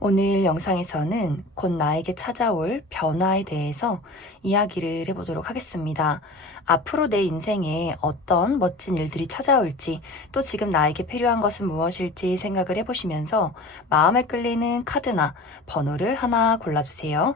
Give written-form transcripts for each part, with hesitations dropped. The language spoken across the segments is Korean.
오늘 영상에서는 곧 나에게 찾아올 변화에 대해서 이야기를 해보도록 하겠습니다. 앞으로 내 인생에 어떤 멋진 일들이 찾아올지, 또 지금 나에게 필요한 것은 무엇일지 생각을 해보시면서 마음에 끌리는 카드나 번호를 하나 골라주세요.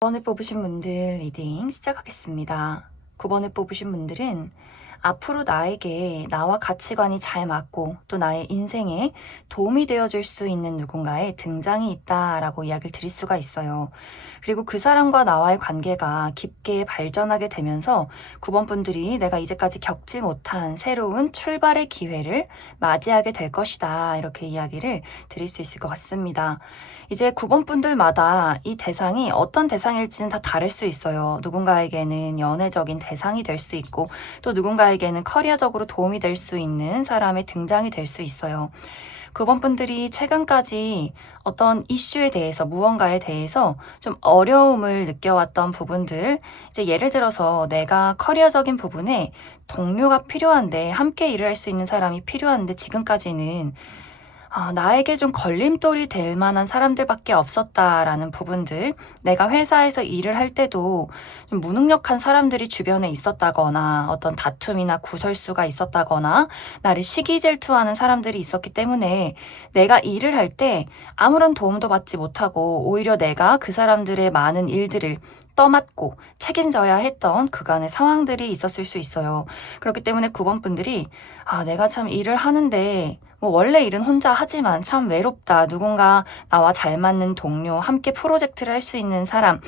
(9번을) 뽑으신 분들 리딩 시작하겠습니다. (9번을) 뽑으신 분들은 앞으로 나에게 나와 가치관이 잘 맞고 또 나의 인생에 도움이 되어줄 수 있는 누군가의 등장이 있다라고 이야기를 드릴 수가 있어요. 그리고 그 사람과 나와의 관계가 깊게 발전하게 되면서 9번 분들이 내가 이제까지 겪지 못한 새로운 출발의 기회를 맞이하게 될 것이다. 이렇게 이야기를 드릴 수 있을 것 같습니다. 이제 9번 분들마다 이 대상이 어떤 대상일지는 다 다를 수 있어요. 누군가에게는 연애적인 대상이 될 수 있고 또 누군가에게는 커리어적으로 도움이 될 수 있는 사람의 등장이 될 수 있어요. 9번 분들이 최근까지 어떤 이슈에 대해서 무언가에 대해서 좀 어려움을 느껴왔던 부분들, 이제 예를 들어서 내가 커리어적인 부분에 동료가 필요한데 함께 일을 할 수 있는 사람이 필요한데 지금까지는 나에게 좀 걸림돌이 될 만한 사람들밖에 없었다라는 부분들, 내가 회사에서 일을 할 때도 좀 무능력한 사람들이 주변에 있었다거나 어떤 다툼이나 구설수가 있었다거나 나를 시기 질투하는 사람들이 있었기 때문에 내가 일을 할 때 아무런 도움도 받지 못하고 오히려 내가 그 사람들의 많은 일들을 떠맡고 책임져야 했던 그간의 상황들이 있었을 수 있어요. 그렇기 때문에 9번 분들이 내가 참 일을 하는데 원래 일은 혼자 하지만 참 외롭다. 누군가 나와 잘 맞는 동료, 함께 프로젝트를 할 수 있는 사람,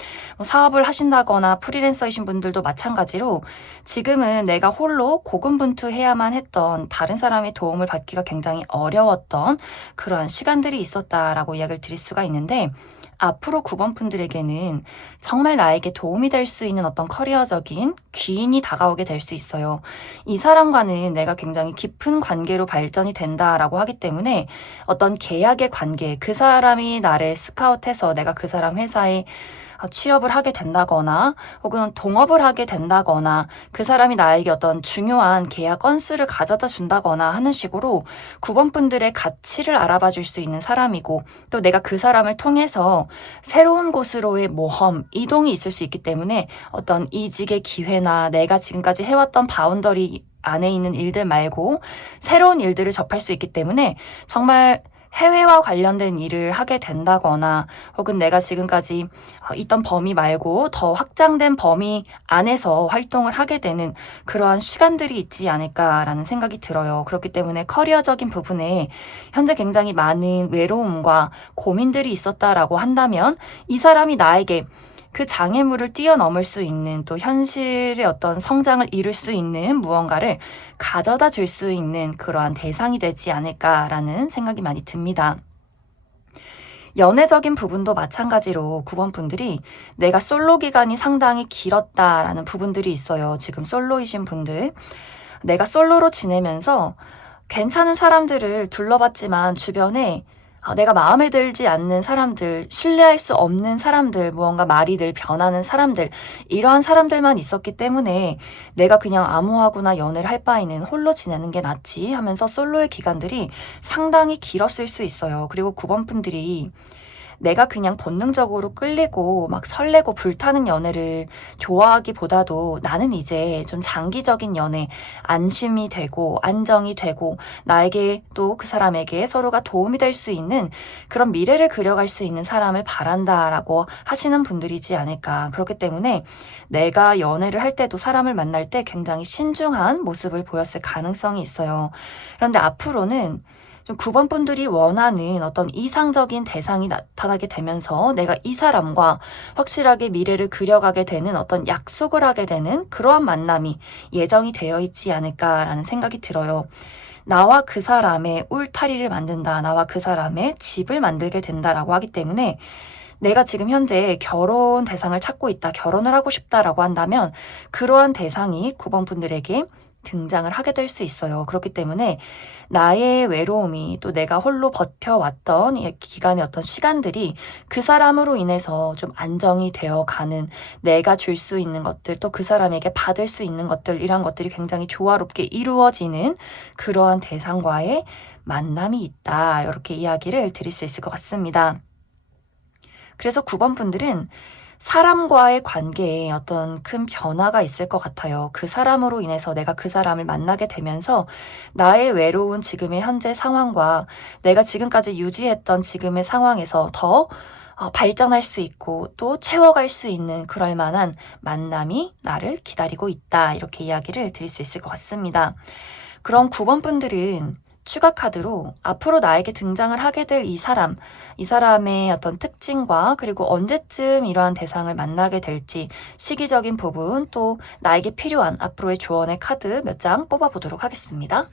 사업을 하신다거나 프리랜서이신 분들도 마찬가지로 지금은 내가 홀로 고군분투해야만 했던 다른 사람의 도움을 받기가 굉장히 어려웠던 그러한 시간들이 있었다라고 이야기를 드릴 수가 있는데 앞으로 9번 분들에게는 정말 나에게 도움이 될 수 있는 어떤 커리어적인 귀인이 다가오게 될 수 있어요. 이 사람과는 내가 굉장히 깊은 관계로 발전이 된다라고 하기 때문에 어떤 계약의 관계, 그 사람이 나를 스카웃해서 내가 그 사람 회사에 취업을 하게 된다거나 혹은 동업을 하게 된다거나 그 사람이 나에게 어떤 중요한 계약 건수를 가져다 준다거나 하는 식으로 9번 분들의 가치를 알아봐 줄 수 있는 사람이고 또 내가 그 사람을 통해서 새로운 곳으로의 모험, 이동이 있을 수 있기 때문에 어떤 이직의 기회나 내가 지금까지 해왔던 바운더리 안에 있는 일들 말고 새로운 일들을 접할 수 있기 때문에 정말 해외와 관련된 일을 하게 된다거나 혹은 내가 지금까지 있던 범위 말고 더 확장된 범위 안에서 활동을 하게 되는 그러한 시간들이 있지 않을까라는 생각이 들어요. 그렇기 때문에 커리어적인 부분에 현재 굉장히 많은 외로움과 고민들이 있었다라고 한다면 이 사람이 나에게 그 장애물을 뛰어넘을 수 있는 또 현실의 어떤 성장을 이룰 수 있는 무언가를 가져다 줄 수 있는 그러한 대상이 되지 않을까라는 생각이 많이 듭니다. 연애적인 부분도 마찬가지로 9번 분들이 내가 솔로 기간이 상당히 길었다라는 부분들이 있어요. 지금 솔로이신 분들. 내가 솔로로 지내면서 괜찮은 사람들을 둘러봤지만 주변에 내가 마음에 들지 않는 사람들, 신뢰할 수 없는 사람들, 무언가 말이 늘 변하는 사람들, 이러한 사람들만 있었기 때문에 내가 그냥 아무하고나 연애를 할 바에는 홀로 지내는 게 낫지 하면서 솔로의 기간들이 상당히 길었을 수 있어요. 그리고 9번 분들이 내가 그냥 본능적으로 끌리고 막 설레고 불타는 연애를 좋아하기보다도 나는 이제 좀 장기적인 연애, 안심이 되고 안정이 되고 나에게 또 그 사람에게 서로가 도움이 될 수 있는 그런 미래를 그려갈 수 있는 사람을 바란다라고 하시는 분들이지 않을까. 그렇기 때문에 내가 연애를 할 때도 사람을 만날 때 굉장히 신중한 모습을 보였을 가능성이 있어요. 그런데 앞으로는 좀 9번 분들이 원하는 어떤 이상적인 대상이 나타나게 되면서 내가 이 사람과 확실하게 미래를 그려가게 되는 어떤 약속을 하게 되는 그러한 만남이 예정이 되어 있지 않을까라는 생각이 들어요. 나와 그 사람의 울타리를 만든다. 나와 그 사람의 집을 만들게 된다라고 하기 때문에 내가 지금 현재 결혼 대상을 찾고 있다. 결혼을 하고 싶다라고 한다면 그러한 대상이 9번 분들에게 등장을 하게 될 수 있어요. 그렇기 때문에 나의 외로움이 또 내가 홀로 버텨왔던 이 기간의 어떤 시간들이 그 사람으로 인해서 좀 안정이 되어 가는 내가 줄 수 있는 것들 또 그 사람에게 받을 수 있는 것들 이런 것들이 굉장히 조화롭게 이루어지는 그러한 대상과의 만남이 있다. 이렇게 이야기를 드릴 수 있을 것 같습니다. 그래서 9번 분들은 사람과의 관계에 어떤 큰 변화가 있을 것 같아요. 그 사람으로 인해서 내가 그 사람을 만나게 되면서 나의 외로운 지금의 현재 상황과 내가 지금까지 유지했던 지금의 상황에서 더 발전할 수 있고 또 채워갈 수 있는 그럴 만한 만남이 나를 기다리고 있다. 이렇게 이야기를 드릴 수 있을 것 같습니다. 그럼 9번 분들은 추가 카드로 앞으로 나에게 등장을 하게 될 이 사람의 어떤 특징과 그리고 언제쯤 이러한 대상을 만나게 될지 시기적인 부분 또 나에게 필요한 앞으로의 조언의 카드 몇 장 뽑아보도록 하겠습니다.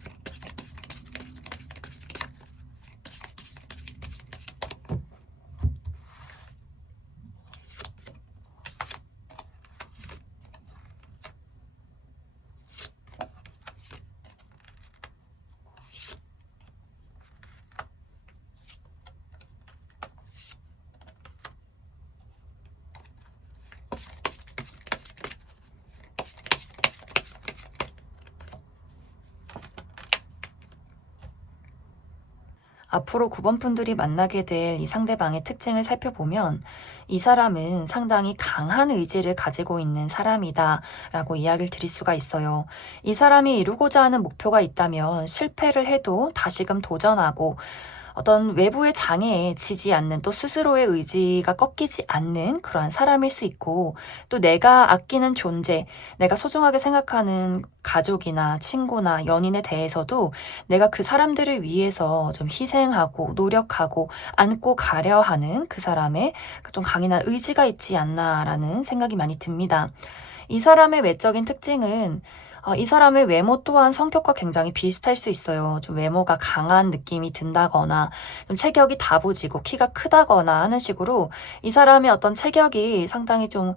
앞으로 9번 분들이 만나게 될 이 상대방의 특징을 살펴보면 이 사람은 상당히 강한 의지를 가지고 있는 사람이다 라고 이야기를 드릴 수가 있어요. 이 사람이 이루고자 하는 목표가 있다면 실패를 해도 다시금 도전하고 어떤 외부의 장애에 지지 않는 또 스스로의 의지가 꺾이지 않는 그러한 사람일 수 있고 또 내가 아끼는 존재, 내가 소중하게 생각하는 가족이나 친구나 연인에 대해서도 내가 그 사람들을 위해서 좀 희생하고 노력하고 안고 가려 하는 그 사람의 좀 강인한 의지가 있지 않나라는 생각이 많이 듭니다. 이 사람의 외적인 특징은 이 사람의 외모 또한 성격과 굉장히 비슷할 수 있어요. 좀 외모가 강한 느낌이 든다거나 좀 체격이 다부지고 키가 크다거나 하는 식으로 이 사람의 어떤 체격이 상당히 좀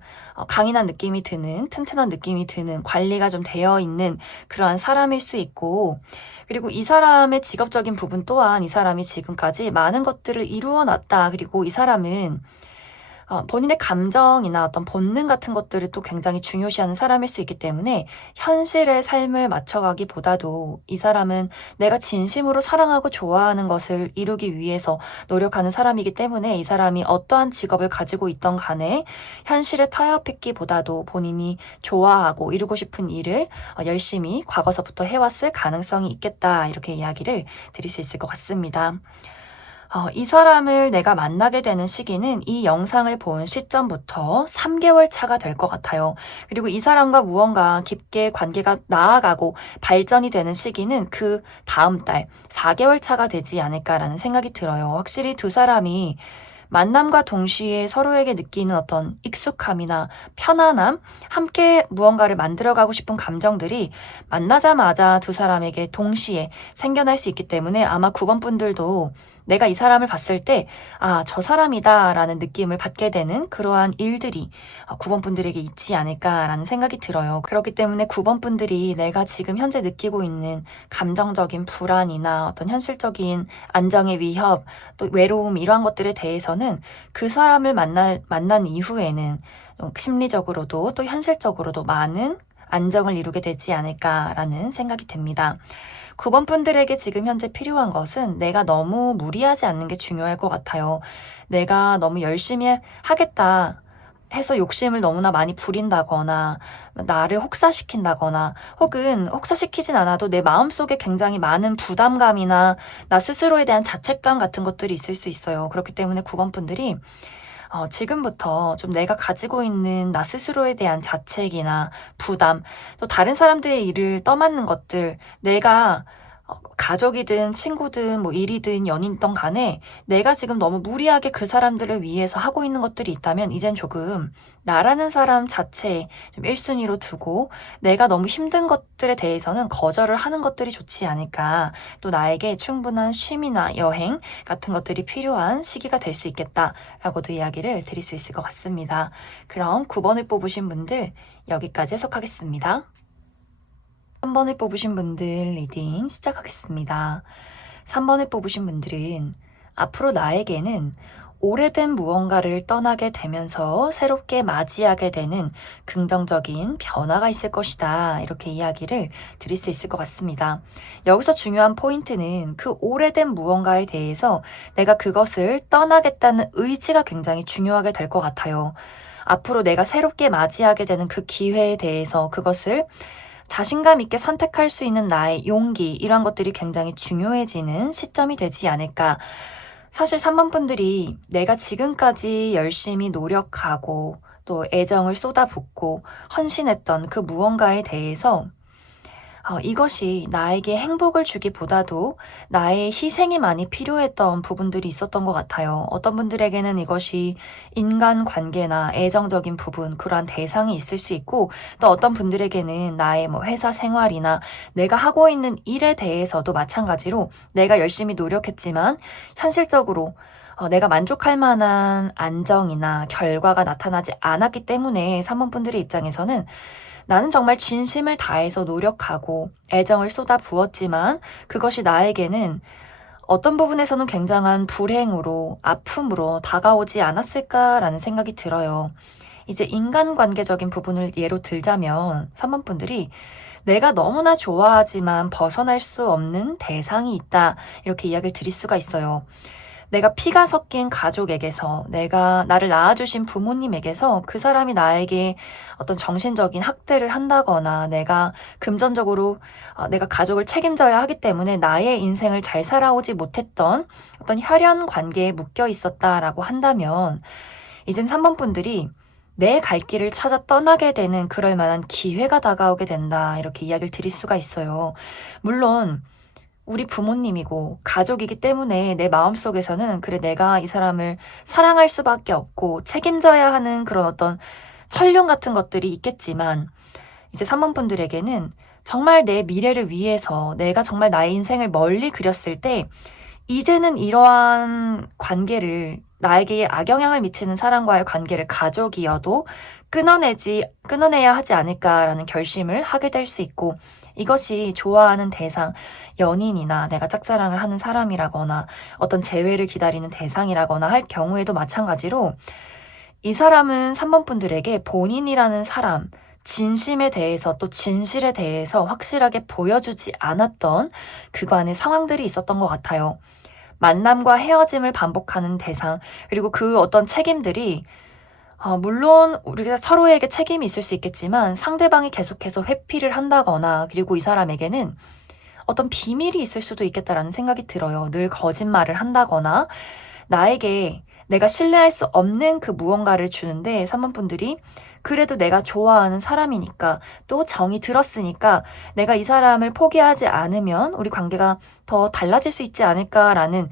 강인한 느낌이 드는 튼튼한 느낌이 드는 관리가 좀 되어 있는 그러한 사람일 수 있고 그리고 이 사람의 직업적인 부분 또한 이 사람이 지금까지 많은 것들을 이루어 놨다. 그리고 이 사람은 본인의 감정이나 어떤 본능 같은 것들을 또 굉장히 중요시하는 사람일 수 있기 때문에 현실의 삶을 맞춰가기보다도 이 사람은 내가 진심으로 사랑하고 좋아하는 것을 이루기 위해서 노력하는 사람이기 때문에 이 사람이 어떠한 직업을 가지고 있던 간에 현실에 타협했기보다도 본인이 좋아하고 이루고 싶은 일을 열심히 과거서부터 해왔을 가능성이 있겠다. 이렇게 이야기를 드릴 수 있을 것 같습니다. 이 사람을 내가 만나게 되는 시기는 이 영상을 본 시점부터 3개월 차가 될 것 같아요. 그리고 이 사람과 무언가 깊게 관계가 나아가고 발전이 되는 시기는 그 다음 달 4개월 차가 되지 않을까라는 생각이 들어요. 확실히 두 사람이 만남과 동시에 서로에게 느끼는 어떤 익숙함이나 편안함, 함께 무언가를 만들어가고 싶은 감정들이 만나자마자 두 사람에게 동시에 생겨날 수 있기 때문에 아마 9번 분들도 내가 이 사람을 봤을 때, 아, 저 사람이다 라는 느낌을 받게 되는 그러한 일들이 9번 분들에게 있지 않을까라는 생각이 들어요. 그렇기 때문에 9번 분들이 내가 지금 현재 느끼고 있는 감정적인 불안이나 어떤 현실적인 안정의 위협, 또 외로움 이러한 것들에 대해서는 그 사람을 만난 이후에는 좀 심리적으로도 또 현실적으로도 많은 안정을 이루게 되지 않을까라는 생각이 듭니다. 9번 분들에게 지금 현재 필요한 것은 내가 너무 무리하지 않는 게 중요할 것 같아요. 내가 너무 열심히 하겠다 해서 욕심을 너무나 많이 부린다거나 나를 혹사시킨다거나 혹은 혹사시키진 않아도 내 마음속에 굉장히 많은 부담감이나 나 스스로에 대한 자책감 같은 것들이 있을 수 있어요. 그렇기 때문에 9번 분들이 지금부터 좀 내가 가지고 있는 나 스스로에 대한 자책이나 부담, 또 다른 사람들의 일을 떠맡는 것들, 내가 가족이든 친구든 뭐 일이든 연인이든 간에 내가 지금 너무 무리하게 그 사람들을 위해서 하고 있는 것들이 있다면 이젠 조금 나라는 사람 자체에 좀 1순위로 두고 내가 너무 힘든 것들에 대해서는 거절을 하는 것들이 좋지 않을까. 또 나에게 충분한 쉼이나 여행 같은 것들이 필요한 시기가 될 수 있겠다라고도 이야기를 드릴 수 있을 것 같습니다. 그럼 9번을 뽑으신 분들 여기까지 해석하겠습니다. 3번을 뽑으신 분들 리딩 시작하겠습니다. 3번을 뽑으신 분들은 앞으로 나에게는 오래된 무언가를 떠나게 되면서 새롭게 맞이하게 되는 긍정적인 변화가 있을 것이다. 이렇게 이야기를 드릴 수 있을 것 같습니다. 여기서 중요한 포인트는 그 오래된 무언가에 대해서 내가 그것을 떠나겠다는 의지가 굉장히 중요하게 될 것 같아요. 앞으로 내가 새롭게 맞이하게 되는 그 기회에 대해서 그것을 자신감 있게 선택할 수 있는 나의 용기, 이런 것들이 굉장히 중요해지는 시점이 되지 않을까. 사실 3번 분들이 내가 지금까지 열심히 노력하고 또 애정을 쏟아붓고 헌신했던 그 무언가에 대해서 이것이 나에게 행복을 주기보다도 나의 희생이 많이 필요했던 부분들이 있었던 것 같아요. 어떤 분들에게는 이것이 인간관계나 애정적인 부분, 그러한 대상이 있을 수 있고, 또 어떤 분들에게는 나의 뭐 회사 생활이나 내가 하고 있는 일에 대해서도 마찬가지로 내가 열심히 노력했지만 현실적으로 내가 만족할 만한 안정이나 결과가 나타나지 않았기 때문에 3번 분들의 입장에서는 나는 정말 진심을 다해서 노력하고 애정을 쏟아 부었지만 그것이 나에게는 어떤 부분에서는 굉장한 불행으로, 아픔으로 다가오지 않았을까라는 생각이 들어요. 이제 인간관계적인 부분을 예로 들자면 3번 분들이 내가 너무나 좋아하지만 벗어날 수 없는 대상이 있다. 이렇게 이야기를 드릴 수가 있어요. 내가 피가 섞인 가족에게서, 내가 나를 낳아주신 부모님에게서 그 사람이 나에게 어떤 정신적인 학대를 한다거나 내가 금전적으로 내가 가족을 책임져야 하기 때문에 나의 인생을 잘 살아오지 못했던 어떤 혈연 관계에 묶여 있었다라고 한다면 이젠 3번 분들이 내 갈 길을 찾아 떠나게 되는 그럴 만한 기회가 다가오게 된다. 이렇게 이야기를 드릴 수가 있어요. 물론 우리 부모님이고 가족이기 때문에 내 마음속에서는 그래 내가 이 사람을 사랑할 수밖에 없고 책임져야 하는 그런 어떤 천륜 같은 것들이 있겠지만 이제 3번 분들에게는 정말 내 미래를 위해서 내가 정말 나의 인생을 멀리 그렸을 때 이제는 이러한 관계를 나에게 악영향을 미치는 사람과의 관계를 가족이어도 끊어내야 하지 않을까라는 결심을 하게 될 수 있고 이것이 좋아하는 대상, 연인이나 내가 짝사랑을 하는 사람이라거나 어떤 재회를 기다리는 대상이라거나 할 경우에도 마찬가지로 이 사람은 3번 분들에게 본인이라는 사람, 진심에 대해서 또 진실에 대해서 확실하게 보여주지 않았던 그간의 상황들이 있었던 것 같아요. 만남과 헤어짐을 반복하는 대상, 그리고 그 어떤 책임들이 물론 우리가 서로에게 책임이 있을 수 있겠지만 상대방이 계속해서 회피를 한다거나 그리고 이 사람에게는 어떤 비밀이 있을 수도 있겠다라는 생각이 들어요. 늘 거짓말을 한다거나 나에게 내가 신뢰할 수 없는 그 무언가를 주는데 3번 분들이 그래도 내가 좋아하는 사람이니까 또 정이 들었으니까 내가 이 사람을 포기하지 않으면 우리 관계가 더 달라질 수 있지 않을까라는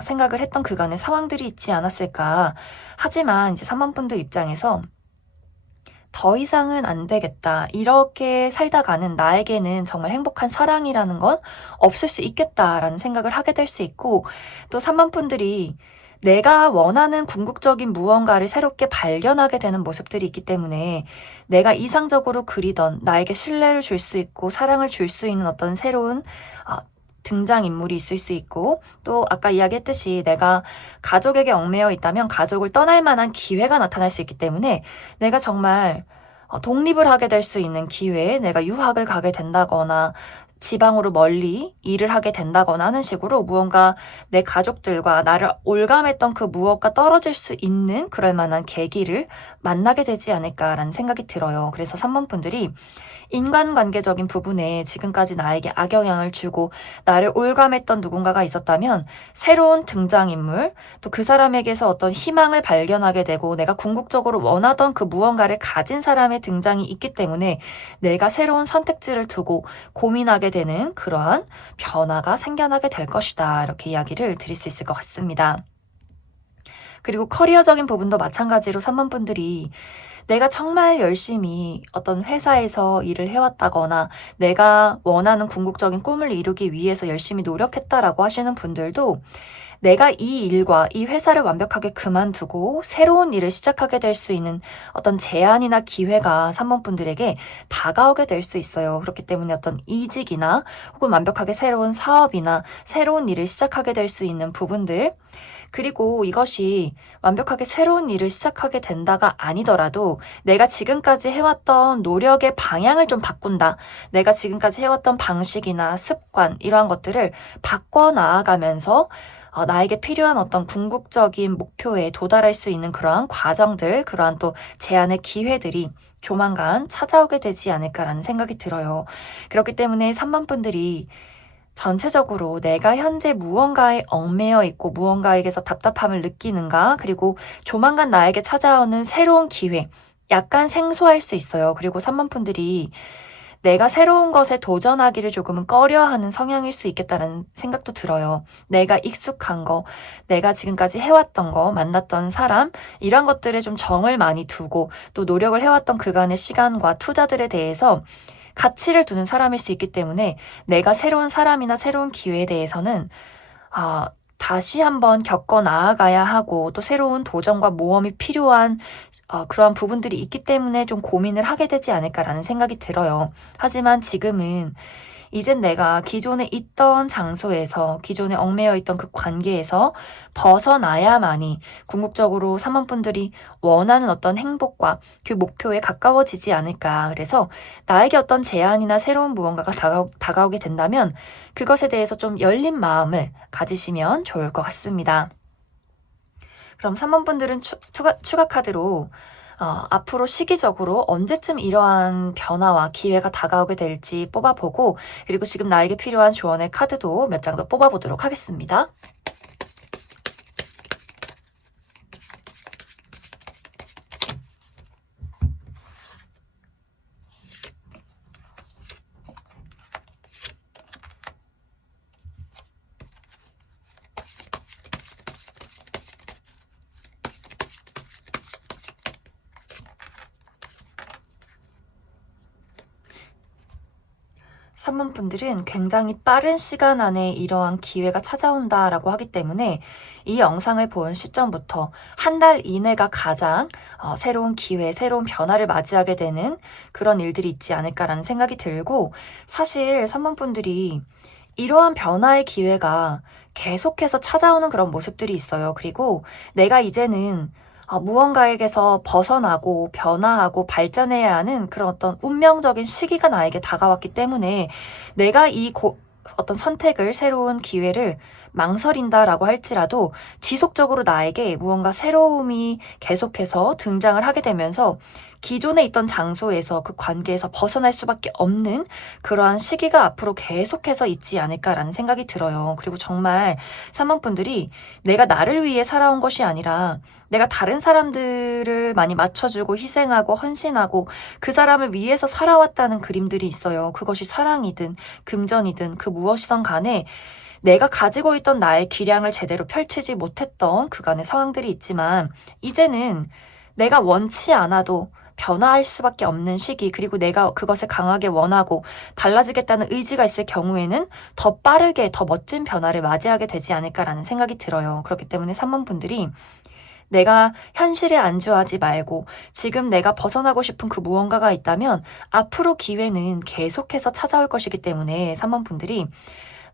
생각을 했던 그간의 상황들이 있지 않았을까. 하지만 이제 3번분들 입장에서 더 이상은 안 되겠다. 이렇게 살다가는 나에게는 정말 행복한 사랑이라는 건 없을 수 있겠다라는 생각을 하게 될 수 있고, 또 3번분들이 내가 원하는 궁극적인 무언가를 새롭게 발견하게 되는 모습들이 있기 때문에 내가 이상적으로 그리던 나에게 신뢰를 줄 수 있고 사랑을 줄 수 있는 어떤 새로운 등장인물이 있을 수 있고, 또 아까 이야기했듯이 내가 가족에게 얽매여 있다면 가족을 떠날 만한 기회가 나타날 수 있기 때문에 내가 정말 독립을 하게 될 수 있는 기회에 내가 유학을 가게 된다거나 지방으로 멀리 일을 하게 된다거나 하는 식으로 무언가 내 가족들과 나를 올감했던 그 무엇과 떨어질 수 있는 그럴 만한 계기를 만나게 되지 않을까라는 생각이 들어요. 그래서 3번분들이 인간관계적인 부분에 지금까지 나에게 악영향을 주고 나를 올감했던 누군가가 있었다면 새로운 등장인물, 또 그 사람에게서 어떤 희망을 발견하게 되고 내가 궁극적으로 원하던 그 무언가를 가진 사람의 등장이 있기 때문에 내가 새로운 선택지를 두고 고민하게 되는 그러한 변화가 생겨나게 될 것이다. 이렇게 이야기를 드릴 수 있을 것 같습니다. 그리고 커리어적인 부분도 마찬가지로 3번분들이 내가 정말 열심히 어떤 회사에서 일을 해왔다거나 내가 원하는 궁극적인 꿈을 이루기 위해서 열심히 노력했다라고 하시는 분들도 내가 이 일과 이 회사를 완벽하게 그만두고 새로운 일을 시작하게 될 수 있는 어떤 제안이나 기회가 3번분들에게 다가오게 될 수 있어요. 그렇기 때문에 어떤 이직이나 혹은 완벽하게 새로운 사업이나 새로운 일을 시작하게 될 수 있는 부분들, 그리고 이것이 완벽하게 새로운 일을 시작하게 된다가 아니더라도 내가 지금까지 해왔던 노력의 방향을 좀 바꾼다. 내가 지금까지 해왔던 방식이나 습관, 이러한 것들을 바꿔 나아가면서 나에게 필요한 어떤 궁극적인 목표에 도달할 수 있는 그러한 과정들, 그러한 또 제안의 기회들이 조만간 찾아오게 되지 않을까라는 생각이 들어요. 그렇기 때문에 3번분들이 전체적으로 내가 현재 무언가에 얽매여 있고 무언가에게서 답답함을 느끼는가, 그리고 조만간 나에게 찾아오는 새로운 기회, 약간 생소할 수 있어요. 그리고 3번분들이 내가 새로운 것에 도전하기를 조금은 꺼려하는 성향일 수 있겠다는 생각도 들어요. 내가 익숙한 거, 내가 지금까지 해왔던 거, 만났던 사람, 이런 것들에 좀 정을 많이 두고 또 노력을 해왔던 그간의 시간과 투자들에 대해서 가치를 두는 사람일 수 있기 때문에 내가 새로운 사람이나 새로운 기회에 대해서는 다시 한번 겪어 나아가야 하고 또 새로운 도전과 모험이 필요한 그러한 부분들이 있기 때문에 좀 고민을 하게 되지 않을까라는 생각이 들어요. 하지만 지금은 이젠 내가 기존에 있던 장소에서 기존에 얽매여 있던 그 관계에서 벗어나야만이 궁극적으로 3번분들이 원하는 어떤 행복과 그 목표에 가까워지지 않을까. 그래서 나에게 어떤 제안이나 새로운 무언가가 다가오게 된다면 그것에 대해서 좀 열린 마음을 가지시면 좋을 것 같습니다. 그럼 3번분들은 추가 카드로 앞으로 시기적으로 언제쯤 이러한 변화와 기회가 다가오게 될지 뽑아보고, 그리고 지금 나에게 필요한 조언의 카드도 몇 장 더 뽑아보도록 하겠습니다. 3번분들은 굉장히 빠른 시간 안에 이러한 기회가 찾아온다라고 하기 때문에 이 영상을 본 시점부터 한 달 이내가 가장 새로운 기회, 새로운 변화를 맞이하게 되는 그런 일들이 있지 않을까라는 생각이 들고, 사실 3번분들이 이러한 변화의 기회가 계속해서 찾아오는 그런 모습들이 있어요. 그리고 내가 이제는 무언가에게서 벗어나고 변화하고 발전해야 하는 그런 어떤 운명적인 시기가 나에게 다가왔기 때문에 내가 어떤 선택을, 새로운 기회를 망설인다라고 할지라도 지속적으로 나에게 무언가 새로움이 계속해서 등장을 하게 되면서 기존에 있던 장소에서 그 관계에서 벗어날 수밖에 없는 그러한 시기가 앞으로 계속해서 있지 않을까라는 생각이 들어요. 그리고 정말 3번분들이 내가 나를 위해 살아온 것이 아니라 내가 다른 사람들을 많이 맞춰주고 희생하고 헌신하고 그 사람을 위해서 살아왔다는 그림들이 있어요. 그것이 사랑이든 금전이든 그 무엇이든 간에 내가 가지고 있던 나의 기량을 제대로 펼치지 못했던 그간의 상황들이 있지만 이제는 내가 원치 않아도 변화할 수밖에 없는 시기, 그리고 내가 그것을 강하게 원하고 달라지겠다는 의지가 있을 경우에는 더 빠르게 더 멋진 변화를 맞이하게 되지 않을까라는 생각이 들어요. 그렇기 때문에 3번 분들이 내가 현실에 안주하지 말고 지금 내가 벗어나고 싶은 그 무언가가 있다면 앞으로 기회는 계속해서 찾아올 것이기 때문에 3번 분들이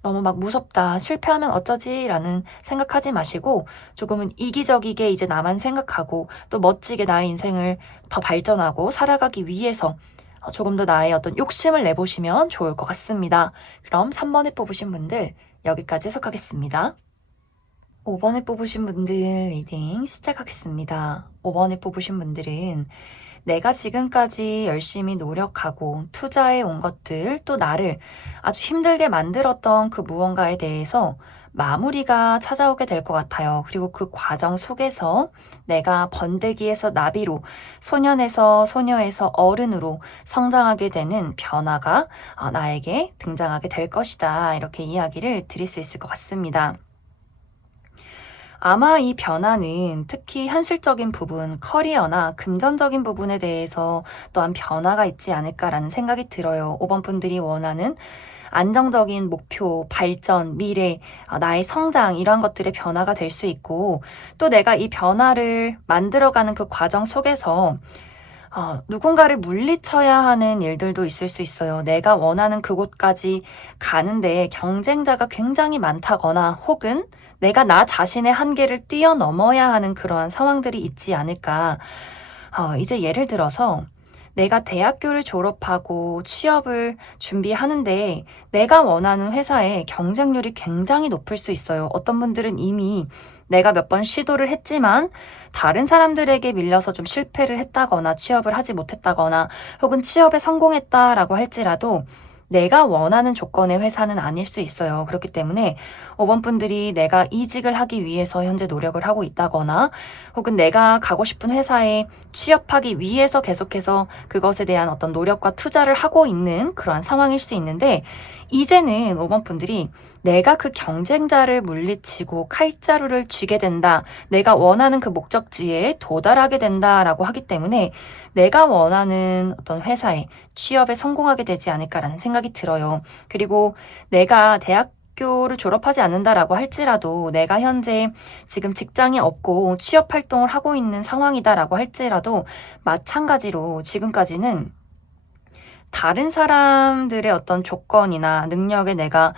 너무 막 무섭다, 실패하면 어쩌지? 라는 생각하지 마시고 조금은 이기적이게 이제 나만 생각하고 또 멋지게 나의 인생을 더 발전하고 살아가기 위해서 조금 더 나의 어떤 욕심을 내보시면 좋을 것 같습니다. 그럼 3번에 뽑으신 분들 여기까지 해석하겠습니다. 5번에 뽑으신 분들 리딩 시작하겠습니다. 5번에 뽑으신 분들은 내가 지금까지 열심히 노력하고 투자해 온 것들, 또 나를 아주 힘들게 만들었던 그 무언가에 대해서 마무리가 찾아오게 될 것 같아요. 그리고 그 과정 속에서 내가 번데기에서 나비로, 소년에서 소녀에서 어른으로 성장하게 되는 변화가 나에게 등장하게 될 것이다. 이렇게 이야기를 드릴 수 있을 것 같습니다. 아마 이 변화는 특히 현실적인 부분, 커리어나 금전적인 부분에 대해서 또한 변화가 있지 않을까라는 생각이 들어요. 5번 분들이 원하는 안정적인 목표, 발전, 미래, 나의 성장 이러한 것들의 변화가 될 수 있고 또 내가 이 변화를 만들어가는 그 과정 속에서 누군가를 물리쳐야 하는 일들도 있을 수 있어요. 내가 원하는 그곳까지 가는데 경쟁자가 굉장히 많다거나 혹은 내가 나 자신의 한계를 뛰어넘어야 하는 그러한 상황들이 있지 않을까. 이제 예를 들어서 내가 대학교를 졸업하고 취업을 준비하는데 내가 원하는 회사의 경쟁률이 굉장히 높을 수 있어요. 어떤 분들은 이미 내가 몇 번 시도를 했지만 다른 사람들에게 밀려서 좀 실패를 했다거나 취업을 하지 못했다거나 혹은 취업에 성공했다라고 할지라도 내가 원하는 조건의 회사는 아닐 수 있어요. 그렇기 때문에 5번 분들이 내가 이직을 하기 위해서 현재 노력을 하고 있다거나 혹은 내가 가고 싶은 회사에 취업하기 위해서 계속해서 그것에 대한 어떤 노력과 투자를 하고 있는 그러한 상황일 수 있는데 이제는 5번 분들이 내가 그 경쟁자를 물리치고 칼자루를 쥐게 된다. 내가 원하는 그 목적지에 도달하게 된다라고 하기 때문에 내가 원하는 어떤 회사에 취업에 성공하게 되지 않을까라는 생각이 들어요. 그리고 내가 대학교를 졸업하지 않는다라고 할지라도 내가 현재 지금 직장이 없고 취업 활동을 하고 있는 상황이다라고 할지라도 마찬가지로 지금까지는 다른 사람들의 어떤 조건이나 능력에 내가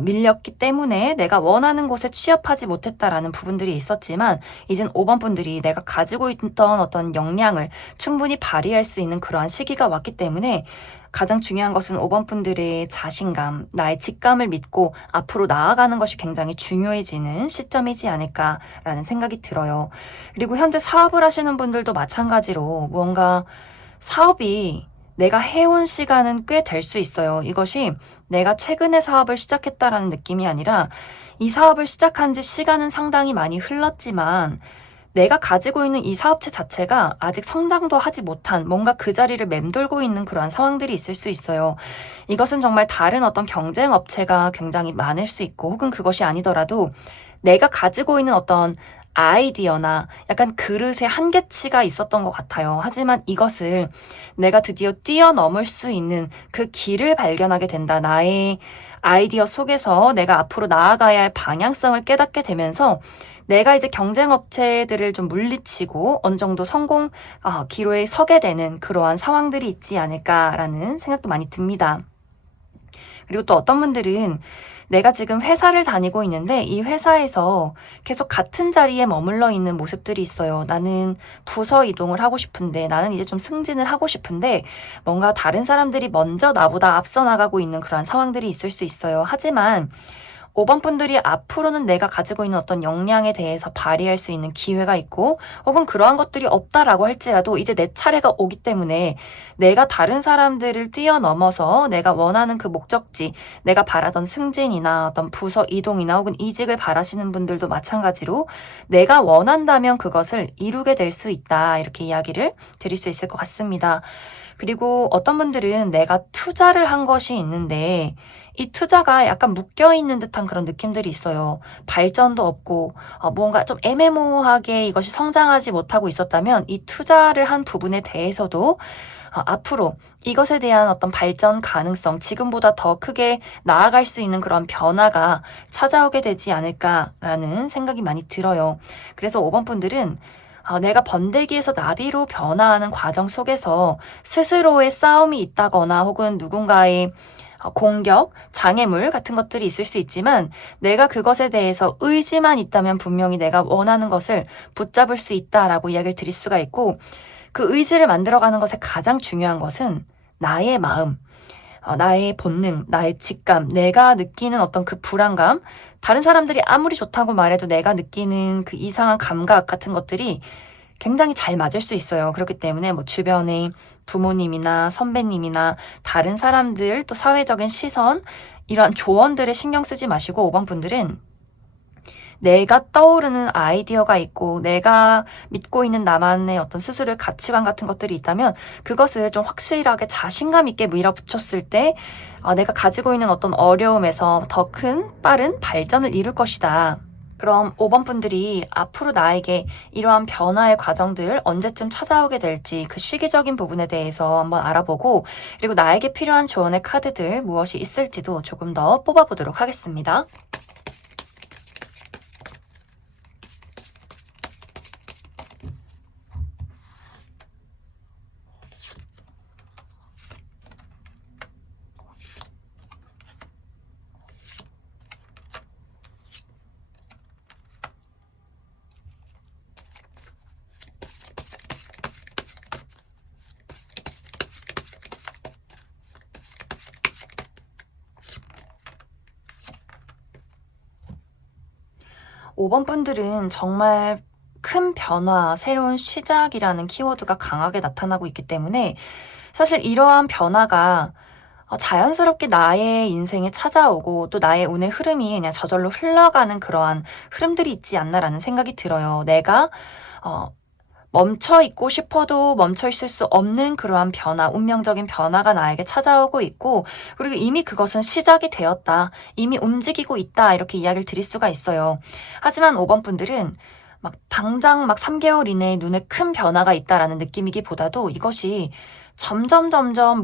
밀렸기 때문에 내가 원하는 곳에 취업하지 못했다라는 부분들이 있었지만 이젠 5번 분들이 내가 가지고 있던 어떤 역량을 충분히 발휘할 수 있는 그러한 시기가 왔기 때문에 가장 중요한 것은 5번 분들의 자신감, 나의 직감을 믿고 앞으로 나아가는 것이 굉장히 중요해지는 시점이지 않을까라는 생각이 들어요. 그리고 현재 사업을 하시는 분들도 마찬가지로 무언가 사업이 내가 해온 시간은 꽤 될 수 있어요. 이것이 내가 최근에 사업을 시작했다라는 느낌이 아니라 이 사업을 시작한 지 시간은 상당히 많이 흘렀지만 내가 가지고 있는 이 사업체 자체가 아직 성장도 하지 못한 뭔가 그 자리를 맴돌고 있는 그러한 상황들이 있을 수 있어요. 이것은 정말 다른 어떤 경쟁 업체가 굉장히 많을 수 있고 혹은 그것이 아니더라도 내가 가지고 있는 어떤 아이디어나 약간 그릇의 한계치가 있었던 것 같아요. 하지만 이것을 내가 드디어 뛰어넘을 수 있는 그 길을 발견하게 된다. 나의 아이디어 속에서 내가 앞으로 나아가야 할 방향성을 깨닫게 되면서 내가 이제 경쟁 업체들을 좀 물리치고 어느 정도 성공 기로에 서게 되는 그러한 상황들이 있지 않을까라는 생각도 많이 듭니다. 그리고 또 어떤 분들은 내가 지금 회사를 다니고 있는데 이 회사에서 계속 같은 자리에 머물러 있는 모습들이 있어요. 나는 부서 이동을 하고 싶은데 나는 이제 좀 승진을 하고 싶은데 뭔가 다른 사람들이 먼저 나보다 앞서 나가고 있는 그런 상황들이 있을 수 있어요. 하지만 5번 분들이 앞으로는 내가 가지고 있는 어떤 역량에 대해서 발휘할 수 있는 기회가 있고 혹은 그러한 것들이 없다라고 할지라도 이제 내 차례가 오기 때문에 내가 다른 사람들을 뛰어넘어서 내가 원하는 그 목적지, 내가 바라던 승진이나 어떤 부서 이동이나 혹은 이직을 바라시는 분들도 마찬가지로 내가 원한다면 그것을 이루게 될 수 있다. 이렇게 이야기를 드릴 수 있을 것 같습니다. 그리고 어떤 분들은 내가 투자를 한 것이 있는데 이 투자가 약간 묶여있는 듯한 그런 느낌들이 있어요. 발전도 없고 무언가 좀 애매모호하게 이것이 성장하지 못하고 있었다면 이 투자를 한 부분에 대해서도 앞으로 이것에 대한 어떤 발전 가능성, 지금보다 더 크게 나아갈 수 있는 그런 변화가 찾아오게 되지 않을까라는 생각이 많이 들어요. 그래서 5번 분들은 내가 번데기에서 나비로 변화하는 과정 속에서 스스로의 싸움이 있다거나 혹은 누군가의 공격, 장애물 같은 것들이 있을 수 있지만 내가 그것에 대해서 의지만 있다면 분명히 내가 원하는 것을 붙잡을 수 있다라고 이야기를 드릴 수가 있고, 그 의지를 만들어가는 것에 가장 중요한 것은 나의 마음, 나의 본능, 나의 직감, 내가 느끼는 어떤 그 불안감, 다른 사람들이 아무리 좋다고 말해도 내가 느끼는 그 이상한 감각 같은 것들이 굉장히 잘 맞을 수 있어요. 그렇기 때문에 뭐 주변의 부모님이나 선배님이나 다른 사람들, 또 사회적인 시선, 이러한 조언들에 신경 쓰지 마시고 5번 분들은 내가 떠오르는 아이디어가 있고 내가 믿고 있는 나만의 어떤 스스로의 가치관 같은 것들이 있다면 그것을 좀 확실하게 자신감 있게 밀어붙였을 때 내가 가지고 있는 어떤 어려움에서 더 큰 빠른 발전을 이룰 것이다. 그럼 5번 분들이 앞으로 나에게 이러한 변화의 과정들 언제쯤 찾아오게 될지 그 시기적인 부분에 대해서 한번 알아보고, 그리고 나에게 필요한 조언의 카드들 무엇이 있을지도 조금 더 뽑아보도록 하겠습니다. 5번 분들은 정말 큰 변화, 새로운 시작이라는 키워드가 강하게 나타나고 있기 때문에 사실 이러한 변화가 자연스럽게 나의 인생에 찾아오고 또 나의 운의 흐름이 그냥 저절로 흘러가는 그러한 흐름들이 있지 않나라는 생각이 들어요. 내가 어, 멈춰 있고 싶어도 멈춰 있을 수 없는 그러한 변화, 운명적인 변화가 나에게 찾아오고 있고, 그리고 이미 그것은 시작이 되었다. 이미 움직이고 있다. 이렇게 이야기를 드릴 수가 있어요. 하지만 5번 분들은 막 당장 막 3개월 이내에 눈에 큰 변화가 있다라는 느낌이기보다도 이것이 점점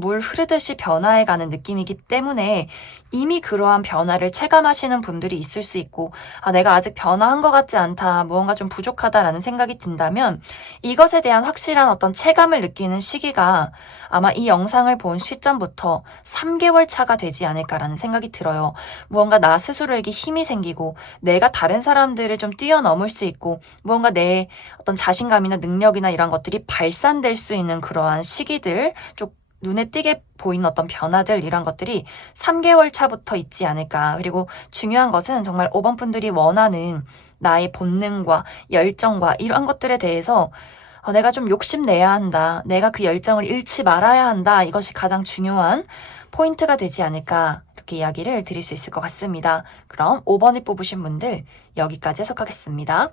물 흐르듯이 변화해가는 느낌이기 때문에 이미 그러한 변화를 체감하시는 분들이 있을 수 있고, 내가 아직 변화한 것 같지 않다, 무언가 좀 부족하다라는 생각이 든다면 이것에 대한 확실한 어떤 체감을 느끼는 시기가 아마 이 영상을 본 시점부터 3개월 차가 되지 않을까라는 생각이 들어요. 무언가 나 스스로에게 힘이 생기고 내가 다른 사람들을 좀 뛰어넘을 수 있고 무언가 내 어떤 자신감이나 능력이나 이런 것들이 발산될 수 있는 그러한 시기들, 좀 눈에 띄게 보이는 어떤 변화들, 이런 것들이 3개월 차부터 있지 않을까. 그리고 중요한 것은 정말 5번 분들이 원하는 나의 본능과 열정과 이러한 것들에 대해서 내가 좀 욕심내야 한다. 내가 그 열정을 잃지 말아야 한다. 이것이 가장 중요한 포인트가 되지 않을까. 이렇게 이야기를 드릴 수 있을 것 같습니다. 그럼 5번을 뽑으신 분들 여기까지 해석하겠습니다.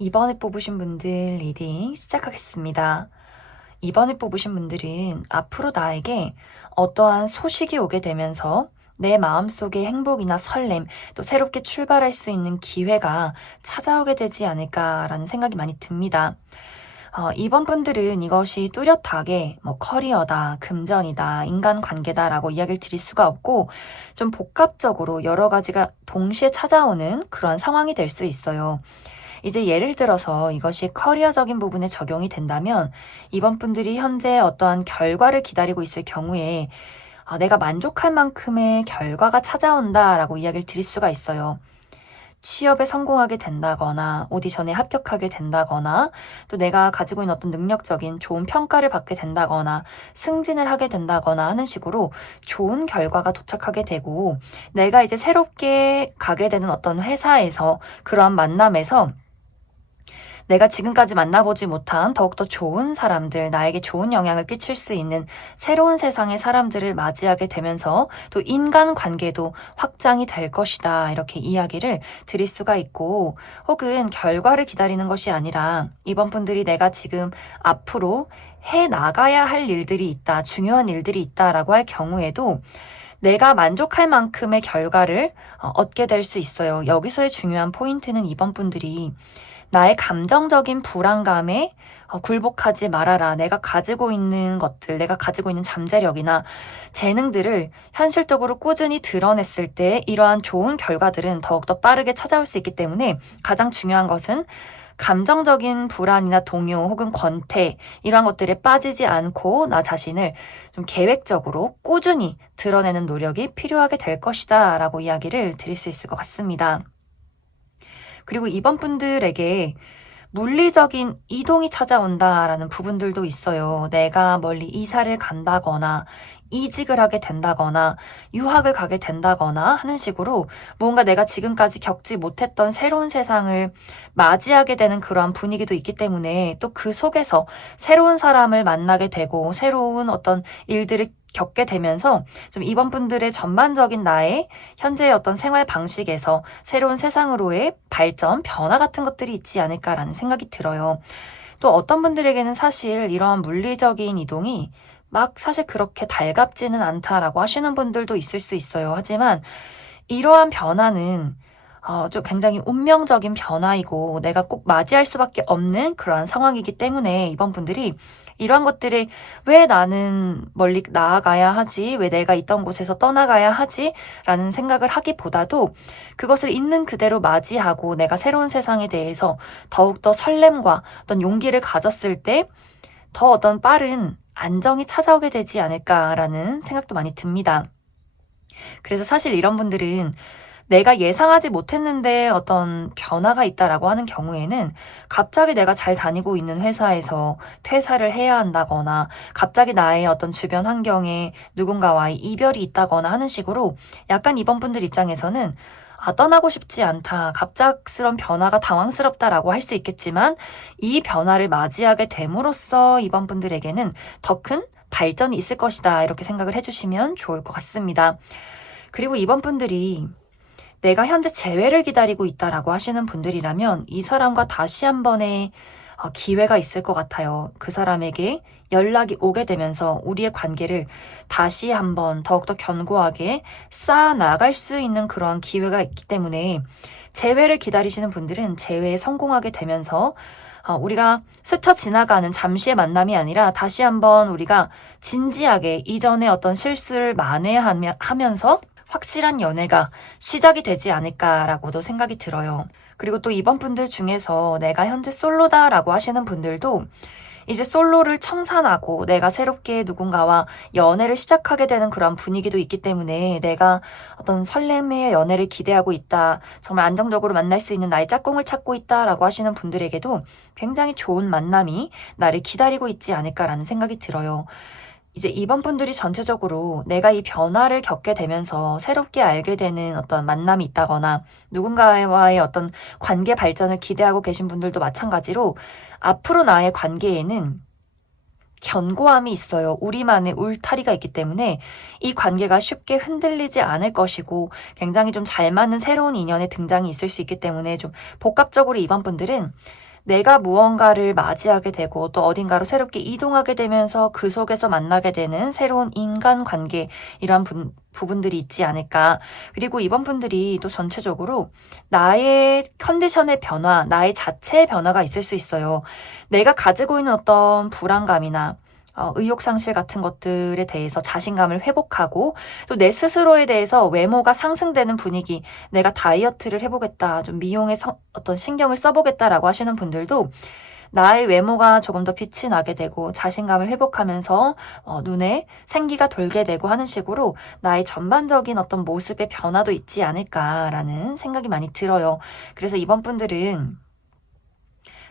2번을 뽑으신 분들 리딩 시작하겠습니다. 2번을 뽑으신 분들은 앞으로 나에게 어떠한 소식이 오게 되면서 내 마음속에 행복이나 설렘, 또 새롭게 출발할 수 있는 기회가 찾아오게 되지 않을까라는 생각이 많이 듭니다. 2번 분들은 이것이 뚜렷하게 뭐 커리어다, 금전이다, 인간관계다라고 이야기를 드릴 수가 없고 좀 복합적으로 여러 가지가 동시에 찾아오는 그런 상황이 될 수 있어요. 이제 예를 들어서 이것이 커리어적인 부분에 적용이 된다면 이번 분들이 현재 어떠한 결과를 기다리고 있을 경우에 내가 만족할 만큼의 결과가 찾아온다라고 이야기를 드릴 수가 있어요. 취업에 성공하게 된다거나 오디션에 합격하게 된다거나 또 내가 가지고 있는 어떤 능력적인 좋은 평가를 받게 된다거나 승진을 하게 된다거나 하는 식으로 좋은 결과가 도착하게 되고 내가 이제 새롭게 가게 되는 어떤 회사에서 그러한 만남에서 내가 지금까지 만나보지 못한 더욱더 좋은 사람들, 나에게 좋은 영향을 끼칠 수 있는 새로운 세상의 사람들을 맞이하게 되면서 또 인간관계도 확장이 될 것이다. 이렇게 이야기를 드릴 수가 있고, 혹은 결과를 기다리는 것이 아니라 이번 분들이 내가 지금 앞으로 해 나가야 할 일들이 있다, 중요한 일들이 있다라고 할 경우에도 내가 만족할 만큼의 결과를 얻게 될 수 있어요. 여기서의 중요한 포인트는 이번 분들이 나의 감정적인 불안감에 굴복하지 말아라. 내가 가지고 있는 것들, 내가 가지고 있는 잠재력이나 재능들을 현실적으로 꾸준히 드러냈을 때 이러한 좋은 결과들은 더욱더 빠르게 찾아올 수 있기 때문에 가장 중요한 것은 감정적인 불안이나 동요 혹은 권태 이러한 것들에 빠지지 않고 나 자신을 좀 계획적으로 꾸준히 드러내는 노력이 필요하게 될 것이다 라고 이야기를 드릴 수 있을 것 같습니다. 그리고 이번 분들에게 물리적인 이동이 찾아온다라는 부분들도 있어요. 내가 멀리 이사를 간다거나 이직을 하게 된다거나 유학을 가게 된다거나 하는 식으로 무언가 내가 지금까지 겪지 못했던 새로운 세상을 맞이하게 되는 그러한 분위기도 있기 때문에 또 그 속에서 새로운 사람을 만나게 되고 새로운 어떤 일들을 겪게 되면서 좀 이번 분들의 전반적인 나의 현재의 어떤 생활 방식에서 새로운 세상으로의 발전, 변화 같은 것들이 있지 않을까라는 생각이 들어요. 또 어떤 분들에게는 사실 이러한 물리적인 이동이 막 사실 그렇게 달갑지는 않다라고 하시는 분들도 있을 수 있어요. 하지만 이러한 변화는 좀 굉장히 운명적인 변화이고 내가 꼭 맞이할 수밖에 없는 그러한 상황이기 때문에 이번 분들이 이러한 것들이 왜 나는 멀리 나아가야 하지? 왜 내가 있던 곳에서 떠나가야 하지? 라는 생각을 하기보다도 그것을 있는 그대로 맞이하고 내가 새로운 세상에 대해서 더욱더 설렘과 어떤 용기를 가졌을 때 더 어떤 빠른 안정이 찾아오게 되지 않을까라는 생각도 많이 듭니다. 그래서 사실 이런 분들은 내가 예상하지 못했는데 어떤 변화가 있다라고 하는 경우에는 갑자기 내가 잘 다니고 있는 회사에서 퇴사를 해야 한다거나 갑자기 나의 어떤 주변 환경에 누군가와의 이별이 있다거나 하는 식으로 약간 이번 분들 입장에서는 떠나고 싶지 않다. 갑작스런 변화가 당황스럽다라고 할 수 있겠지만 이 변화를 맞이하게 됨으로써 이번 분들에게는 더 큰 발전이 있을 것이다. 이렇게 생각을 해주시면 좋을 것 같습니다. 그리고 이번 분들이 내가 현재 재회를 기다리고 있다라고 하시는 분들이라면 이 사람과 다시 한 번의 기회가 있을 것 같아요. 그 사람에게 연락이 오게 되면서 우리의 관계를 다시 한번 더욱더 견고하게 쌓아 나갈 수 있는 그러한 기회가 있기 때문에 재회를 기다리시는 분들은 재회에 성공하게 되면서 우리가 스쳐 지나가는 잠시의 만남이 아니라 다시 한번 우리가 진지하게 이전의 어떤 실수를 만회하면서 확실한 연애가 시작이 되지 않을까라고도 생각이 들어요. 그리고 또 이번 분들 중에서 내가 현재 솔로다라고 하시는 분들도 이제 솔로를 청산하고 내가 새롭게 누군가와 연애를 시작하게 되는 그런 분위기도 있기 때문에 내가 어떤 설렘의 연애를 기대하고 있다. 정말 안정적으로 만날 수 있는 나의 짝꿍을 찾고 있다라고 하시는 분들에게도 굉장히 좋은 만남이 나를 기다리고 있지 않을까라는 생각이 들어요. 이제 이번 분들이 전체적으로 내가 이 변화를 겪게 되면서 새롭게 알게 되는 어떤 만남이 있다거나 누군가와의 어떤 관계 발전을 기대하고 계신 분들도 마찬가지로 앞으로 나의 관계에는 견고함이 있어요. 우리만의 울타리가 있기 때문에 이 관계가 쉽게 흔들리지 않을 것이고 굉장히 좀 잘 맞는 새로운 인연의 등장이 있을 수 있기 때문에 좀 복합적으로 이번 분들은 내가 무언가를 맞이하게 되고 또 어딘가로 새롭게 이동하게 되면서 그 속에서 만나게 되는 새로운 인간관계 이러한 부분들이 있지 않을까. 그리고 이번 분들이 또 전체적으로 나의 컨디션의 변화, 나의 자체의 변화가 있을 수 있어요. 내가 가지고 있는 어떤 불안감이나 의욕상실 같은 것들에 대해서 자신감을 회복하고 또 내 스스로에 대해서 외모가 상승되는 분위기, 내가 다이어트를 해보겠다, 좀 미용에 어떤 신경을 써보겠다라고 하시는 분들도 나의 외모가 조금 더 빛이 나게 되고 자신감을 회복하면서 눈에 생기가 돌게 되고 하는 식으로 나의 전반적인 어떤 모습의 변화도 있지 않을까라는 생각이 많이 들어요. 그래서 이번 분들은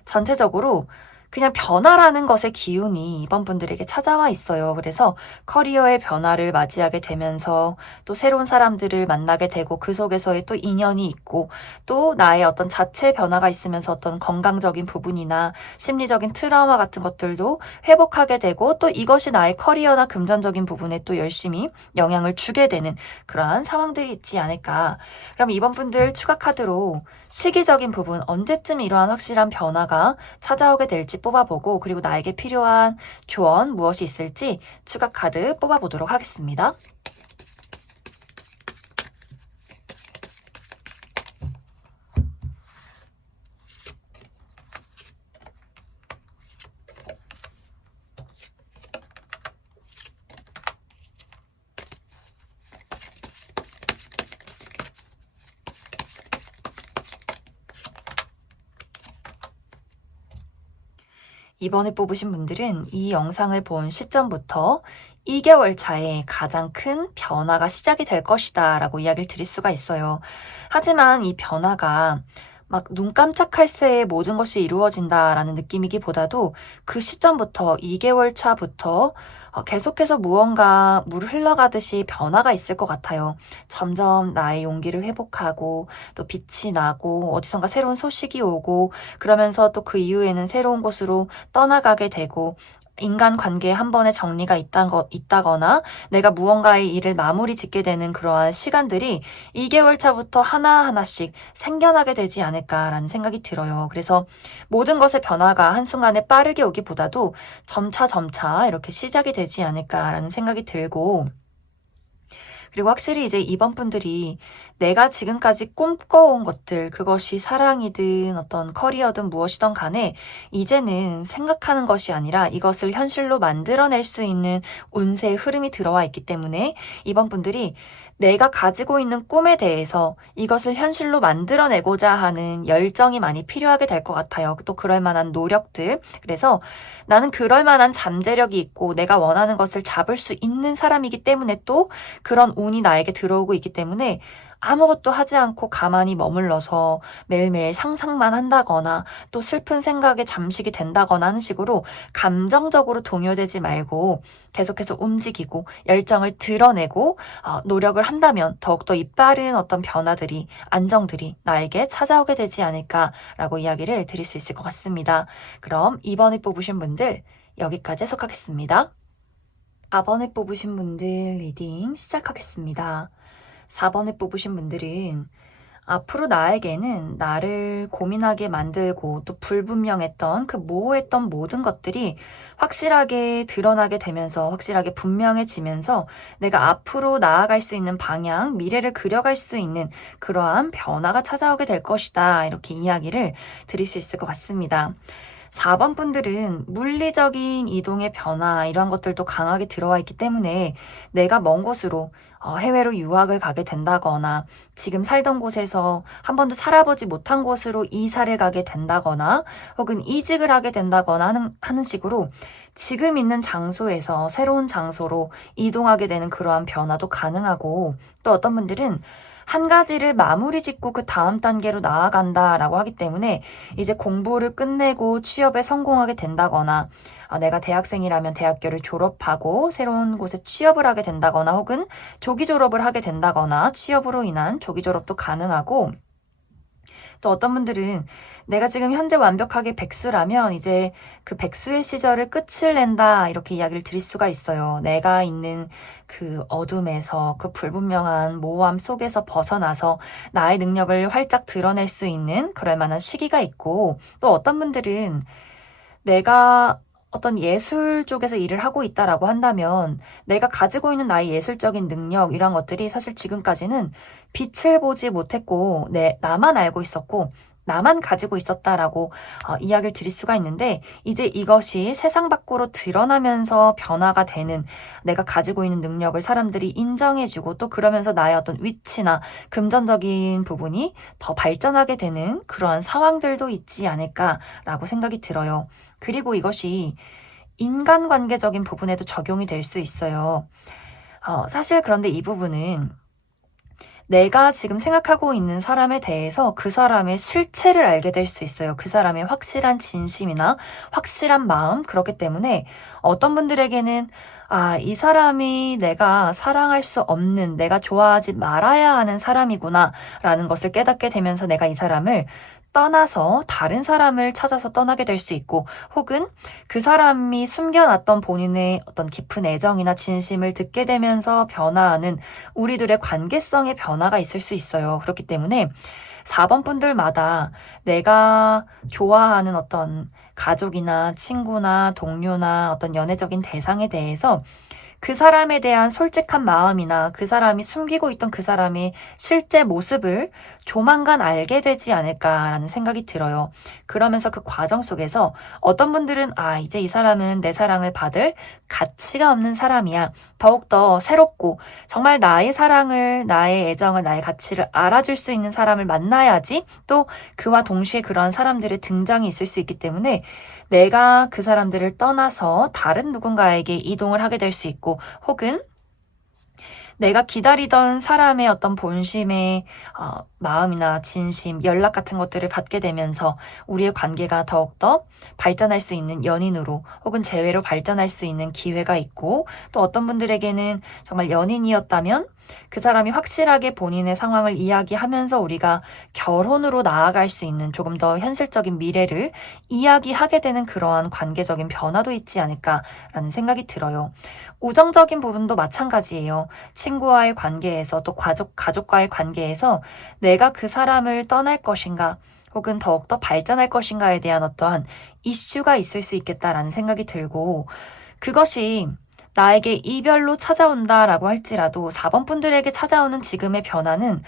전체적으로 그냥 변화라는 것의 기운이 이번 분들에게 찾아와 있어요. 그래서 커리어의 변화를 맞이하게 되면서 또 새로운 사람들을 만나게 되고 그 속에서의 또 인연이 있고 또 나의 어떤 자체 변화가 있으면서 어떤 건강적인 부분이나 심리적인 트라우마 같은 것들도 회복하게 되고 또 이것이 나의 커리어나 금전적인 부분에 또 열심히 영향을 주게 되는 그러한 상황들이 있지 않을까. 그럼 이번 분들 추가 카드로 시기적인 부분, 언제쯤 이러한 확실한 변화가 찾아오게 될지 뽑아보고 그리고 나에게 필요한 조언 무엇이 있을지 추가 카드 뽑아보도록 하겠습니다. 이번에 뽑으신 분들은 이 영상을 본 시점부터 2개월 차에 가장 큰 변화가 시작이 될 것이다 라고 이야기를 드릴 수가 있어요. 하지만 이 변화가 막 눈 깜짝할 새에 모든 것이 이루어진다라는 느낌이기보다도 그 시점부터 2개월 차부터 계속해서 무언가 물 흘러가듯이 변화가 있을 것 같아요. 점점 나의 용기를 회복하고 또 빛이 나고 어디선가 새로운 소식이 오고 그러면서 또 그 이후에는 새로운 곳으로 떠나가게 되고 인간관계에 한 번의 정리가 있다거나 내가 무언가의 일을 마무리 짓게 되는 그러한 시간들이 2개월 차부터 하나하나씩 생겨나게 되지 않을까라는 생각이 들어요. 그래서 모든 것의 변화가 한순간에 빠르게 오기보다도 점차 이렇게 시작이 되지 않을까라는 생각이 들고 그리고 확실히 이제 이번 분들이 내가 지금까지 꿈꿔온 것들, 그것이 사랑이든 어떤 커리어든 무엇이든 간에 이제는 생각하는 것이 아니라 이것을 현실로 만들어낼 수 있는 운세의 흐름이 들어와 있기 때문에 이번 분들이 내가 가지고 있는 꿈에 대해서 이것을 현실로 만들어내고자 하는 열정이 많이 필요하게 될 것 같아요. 또 그럴 만한 노력들. 그래서 나는 그럴 만한 잠재력이 있고 내가 원하는 것을 잡을 수 있는 사람이기 때문에 또 그런 운이 나에게 들어오고 있기 때문에 아무것도 하지 않고 가만히 머물러서 매일매일 상상만 한다거나 또 슬픈 생각에 잠식이 된다거나 하는 식으로 감정적으로 동요되지 말고 계속해서 움직이고 열정을 드러내고 노력을 한다면 더욱더 이 빠른 어떤 변화들이 안정들이 나에게 찾아오게 되지 않을까라고 이야기를 드릴 수 있을 것 같습니다. 그럼 2번에 뽑으신 분들 여기까지 해석하겠습니다. 4번에 뽑으신 분들 리딩 시작하겠습니다. 4번에 뽑으신 분들은 앞으로 나에게는 나를 고민하게 만들고 또 불분명했던 그 모호했던 모든 것들이 확실하게 드러나게 되면서 확실하게 분명해지면서 내가 앞으로 나아갈 수 있는 방향, 미래를 그려갈 수 있는 그러한 변화가 찾아오게 될 것이다. 이렇게 이야기를 드릴 수 있을 것 같습니다. 4번 분들은 물리적인 이동의 변화 이런 것들도 강하게 들어와 있기 때문에 내가 먼 곳으로 해외로 유학을 가게 된다거나 지금 살던 곳에서 한 번도 살아보지 못한 곳으로 이사를 가게 된다거나 혹은 이직을 하게 된다거나 하는 식으로 지금 있는 장소에서 새로운 장소로 이동하게 되는 그러한 변화도 가능하고 또 어떤 분들은 한 가지를 마무리 짓고 그 다음 단계로 나아간다라고 하기 때문에 이제 공부를 끝내고 취업에 성공하게 된다거나 내가 대학생이라면 대학교를 졸업하고 새로운 곳에 취업을 하게 된다거나 혹은 조기 졸업을 하게 된다거나 취업으로 인한 조기 졸업도 가능하고 또 어떤 분들은 내가 지금 현재 완벽하게 백수라면 이제 그 백수의 시절을 끝을 낸다 이렇게 이야기를 드릴 수가 있어요. 내가 있는 그 어둠에서 그 불분명한 모호함 속에서 벗어나서 나의 능력을 활짝 드러낼 수 있는 그럴 만한 시기가 있고 또 어떤 분들은 내가 어떤 예술 쪽에서 일을 하고 있다라고 한다면 내가 가지고 있는 나의 예술적인 능력 이런 것들이 사실 지금까지는 빛을 보지 못했고 나만 알고 있었고 나만 가지고 있었다라고 이야기를 드릴 수가 있는데 이제 이것이 세상 밖으로 드러나면서 변화가 되는 내가 가지고 있는 능력을 사람들이 인정해주고 또 그러면서 나의 어떤 위치나 금전적인 부분이 더 발전하게 되는 그러한 상황들도 있지 않을까라고 생각이 들어요. 그리고 이것이 인간관계적인 부분에도 적용이 될 수 있어요. 사실 그런데 이 부분은 내가 지금 생각하고 있는 사람에 대해서 그 사람의 실체를 알게 될 수 있어요. 그 사람의 확실한 진심이나 확실한 마음, 그렇기 때문에 어떤 분들에게는 이 사람이 내가 사랑할 수 없는, 내가 좋아하지 말아야 하는 사람이구나 라는 것을 깨닫게 되면서 내가 이 사람을 떠나서 다른 사람을 찾아서 떠나게 될 수 있고 혹은 그 사람이 숨겨놨던 본인의 어떤 깊은 애정이나 진심을 듣게 되면서 변화하는 우리들의 관계성의 변화가 있을 수 있어요. 그렇기 때문에 4번 분들마다 내가 좋아하는 어떤 가족이나 친구나 동료나 어떤 연애적인 대상에 대해서 그 사람에 대한 솔직한 마음이나 그 사람이 숨기고 있던 그 사람의 실제 모습을 조만간 알게 되지 않을까라는 생각이 들어요. 그러면서 그 과정 속에서 어떤 분들은 이제 이 사람은 내 사랑을 받을 가치가 없는 사람이야. 더욱더 새롭고 정말 나의 사랑을, 나의 애정을, 나의 가치를 알아줄 수 있는 사람을 만나야지 또 그와 동시에 그런 사람들의 등장이 있을 수 있기 때문에 내가 그 사람들을 떠나서 다른 누군가에게 이동을 하게 될 수 있고 혹은 내가 기다리던 사람의 어떤 본심의 마음이나 진심, 연락 같은 것들을 받게 되면서 우리의 관계가 더욱더 발전할 수 있는 연인으로 혹은 재회로 발전할 수 있는 기회가 있고 또 어떤 분들에게는 정말 연인이었다면 그 사람이 확실하게 본인의 상황을 이야기하면서 우리가 결혼으로 나아갈 수 있는 조금 더 현실적인 미래를 이야기하게 되는 그러한 관계적인 변화도 있지 않을까라는 생각이 들어요. 우정적인 부분도 마찬가지예요. 친구와의 관계에서 또 가족과의 관계에서 내가 그 사람을 떠날 것인가 혹은 더욱더 발전할 것인가에 대한 어떠한 이슈가 있을 수 있겠다라는 생각이 들고 그것이 나에게 이별로 찾아온다라고 할지라도 4번 분들에게 찾아오는 지금의 변화는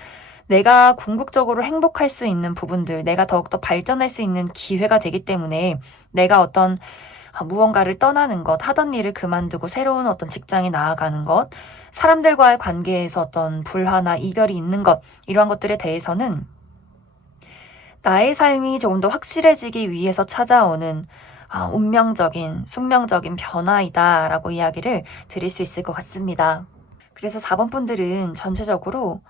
내가 궁극적으로 행복할 수 있는 부분들, 내가 더욱더 발전할 수 있는 기회가 되기 때문에 내가 어떤 무언가를 떠나는 것, 하던 일을 그만두고 새로운 어떤 직장에 나아가는 것, 사람들과의 관계에서 어떤 불화나 이별이 있는 것, 이러한 것들에 대해서는 나의 삶이 조금 더 확실해지기 위해서 찾아오는 운명적인, 숙명적인 변화이다라고 이야기를 드릴 수 있을 것 같습니다. 그래서 4번 분들은 전체적으로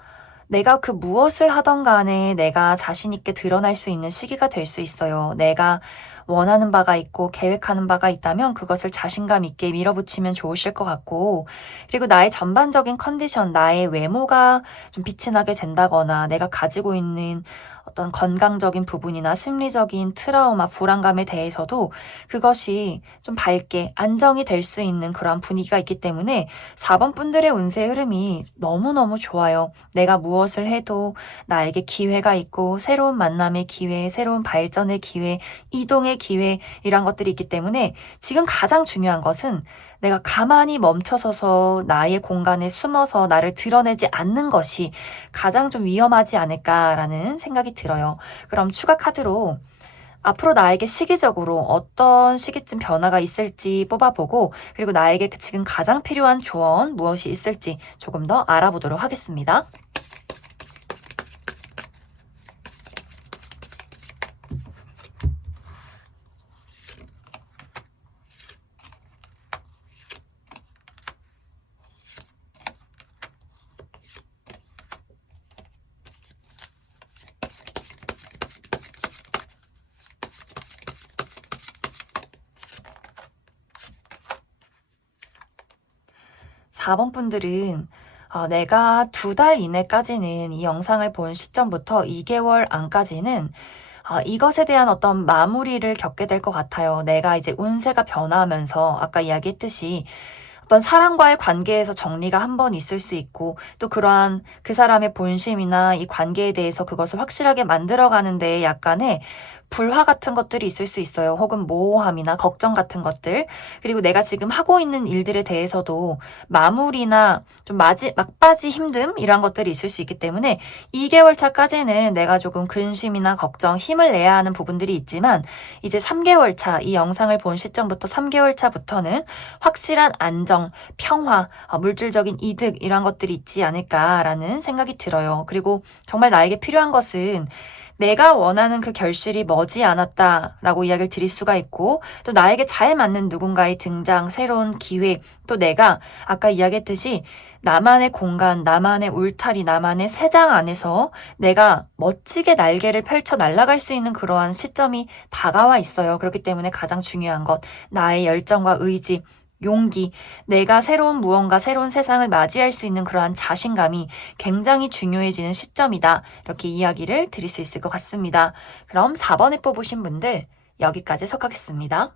내가 그 무엇을 하던 간에 내가 자신 있게 드러날 수 있는 시기가 될 수 있어요. 내가 원하는 바가 있고 계획하는 바가 있다면 그것을 자신감 있게 밀어붙이면 좋으실 것 같고 그리고 나의 전반적인 컨디션, 나의 외모가 좀 빛이 나게 된다거나 내가 가지고 있는 어떤 건강적인 부분이나 심리적인 트라우마, 불안감에 대해서도 그것이 좀 밝게 안정이 될 수 있는 그런 분위기가 있기 때문에 4번 분들의 운세 흐름이 너무너무 좋아요. 내가 무엇을 해도 나에게 기회가 있고 새로운 만남의 기회, 새로운 발전의 기회, 이동의 기회 이런 것들이 있기 때문에 지금 가장 중요한 것은 내가 가만히 멈춰서서 나의 공간에 숨어서 나를 드러내지 않는 것이 가장 좀 위험하지 않을까라는 생각이 들어요. 그럼 추가 카드로 앞으로 나에게 시기적으로 어떤 시기쯤 변화가 있을지 뽑아보고 그리고 나에게 지금 가장 필요한 조언 무엇이 있을지 조금 더 알아보도록 하겠습니다. 4번 분들은 내가 2달 이내까지는 이 영상을 본 시점부터 2개월 안까지는 이것에 대한 어떤 마무리를 겪게 될 것 같아요. 내가 이제 운세가 변화하면서 아까 이야기했듯이 어떤 사람과의 관계에서 정리가 한 번 있을 수 있고 또 그러한 그 사람의 본심이나 이 관계에 대해서 그것을 확실하게 만들어가는 데 약간의 불화 같은 것들이 있을 수 있어요. 혹은 모호함이나 걱정 같은 것들. 그리고 내가 지금 하고 있는 일들에 대해서도 마무리나 좀 막바지 힘듦 이런 것들이 있을 수 있기 때문에 2개월 차까지는 내가 조금 근심이나 걱정, 힘을 내야 하는 부분들이 있지만 이제 3개월 차, 이 영상을 본 시점부터 3개월 차부터는 확실한 안정, 평화, 물질적인 이득 이런 것들이 있지 않을까라는 생각이 들어요. 그리고 정말 나에게 필요한 것은 내가 원하는 그 결실이 머지않았다라고 이야기를 드릴 수가 있고 또 나에게 잘 맞는 누군가의 등장, 새로운 기회, 또 내가 아까 이야기했듯이 나만의 공간, 나만의 울타리, 나만의 새장 안에서 내가 멋지게 날개를 펼쳐 날아갈 수 있는 그러한 시점이 다가와 있어요. 그렇기 때문에 가장 중요한 것, 나의 열정과 의지, 용기, 내가 새로운 무언가, 새로운 세상을 맞이할 수 있는 그러한 자신감이 굉장히 중요해지는 시점이다. 이렇게 이야기를 드릴 수 있을 것 같습니다. 그럼 4번에 뽑으신 분들 여기까지 해석하겠습니다.